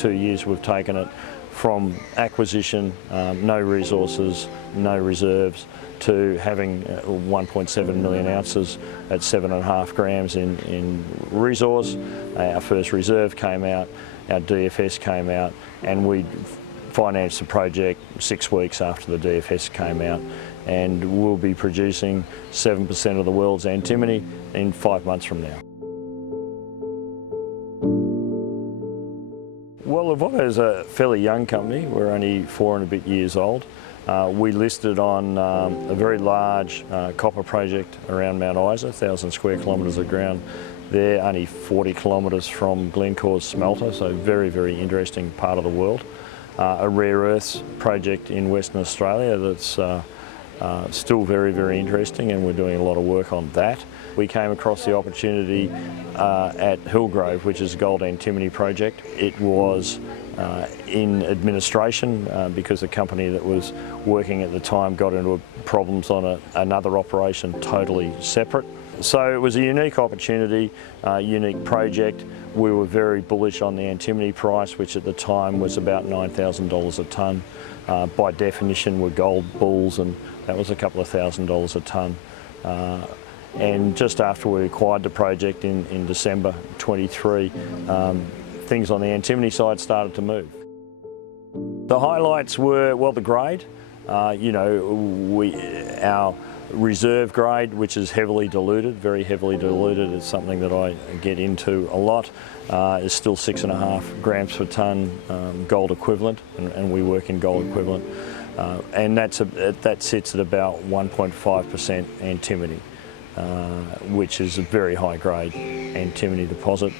2 years we've taken it from acquisition, no resources, no reserves, to having 1.7 million ounces at 7.5 grams in resource. Our first reserve came out, our DFS came out, and we financed the project 6 weeks after the DFS came out, and we'll be producing 7% of the world's antimony in 5 months from now. Well, Larvotto is a fairly young company. We're only 4 and a bit years old. We listed on a very large copper project around Mount Isa, 1,000 square kilometres of ground. They're only 40 kilometres from Glencore's smelter, so very, very interesting part of the world. A rare earths project in Western Australia that's still very, very interesting, and we're doing a lot of work on that. We came across the opportunity at Hillgrove, which is a gold antimony project. It was in administration because the company that was working at the time got into problems on another operation totally separate. So it was a unique opportunity, unique project. We were very bullish on the antimony price, which at the time was about $9,000 a tonne. By definition, we're gold bulls, and that was a couple of $1,000s a tonne. And just after we acquired the project in December 23, things on the antimony side started to move. The highlights were, well, the grade. Our reserve grade, which is heavily diluted, very heavily diluted, is something that I get into a lot, is still 6.5 grams per tonne gold equivalent, and we work in gold equivalent. And that sits at about 1.5% antimony, which is a very high grade antimony deposit.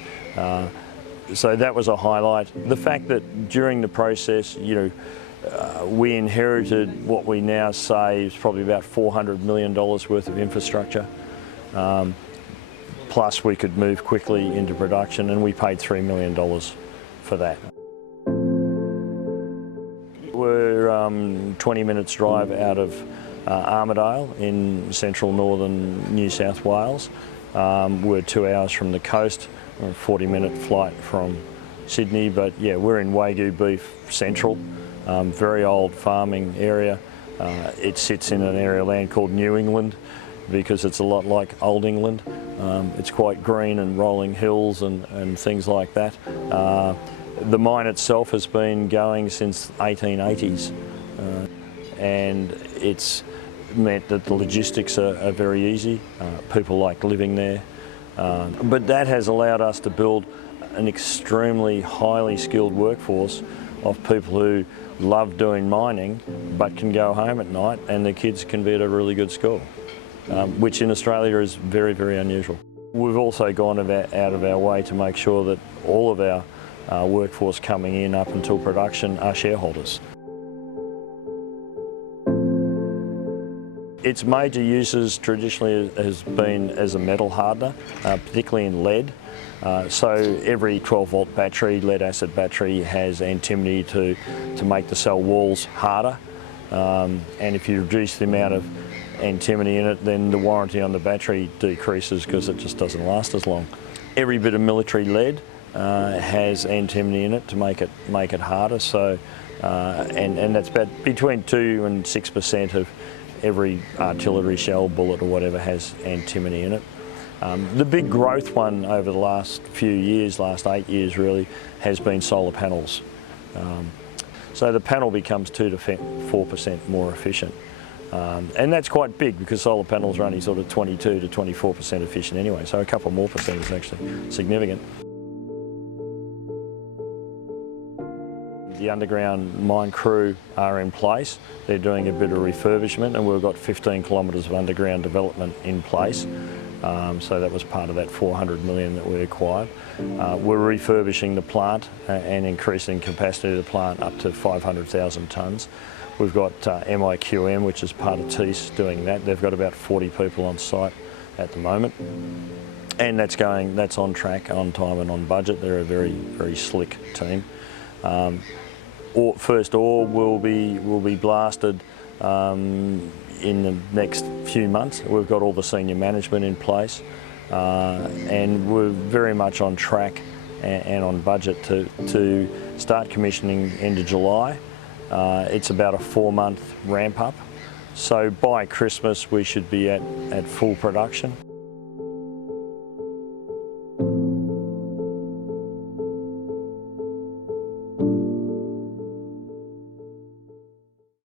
So that was a highlight. The fact that during the process, we inherited what we now say is probably about $400 million worth of infrastructure. Plus we could move quickly into production, and we paid $3 million for that. We're 20 minutes drive out of Armidale in central northern New South Wales. We're 2 hours from the coast, a 40-minute flight from Sydney, but yeah, we're in Wagyu beef central, very old farming area. It sits in an area of land called New England because it's a lot like Old England. It's quite green and rolling hills and things like that. The mine itself has been going since the 1880s, and it's meant that the logistics are very easy. People like living there. But that has allowed us to build an extremely highly skilled workforce of people who love doing mining but can go home at night and their kids can be at a really good school, which in Australia is very, very unusual. We've also gone out of our way to make sure that all of our workforce coming in up until production are shareholders. Its major uses traditionally has been as a metal hardener, particularly in lead. So every 12-volt battery, lead-acid battery, has antimony to make the cell walls harder. And if you reduce the amount of antimony in it, then the warranty on the battery decreases because it just doesn't last as long. Every bit of military lead has antimony in it to make it harder. So, and that's about between 2 and 6% of every artillery shell, bullet or whatever has antimony in it. The big growth one over the last few years, last 8 years really, has been solar panels. So the panel becomes 2 to 4% more efficient. And that's quite big because solar panels are only sort of 22 to 24% efficient anyway, so a couple more percent is actually significant. The underground mine crew are in place. They're doing a bit of refurbishment, and we've got 15 kilometres of underground development in place. So that was part of that $400 million that we acquired. We're refurbishing the plant and increasing capacity of the plant up to 500,000 tonnes. We've got MIQM, which is part of TEAS, doing that. They've got about 40 people on site at the moment. And that's on track, on time and on budget. They're a very, very slick team. First ore will be blasted in the next few months. We've got all the senior management in place, and we're very much on track and on budget to start commissioning end of July. It's about a 4-month ramp up. So by Christmas we should be at full production.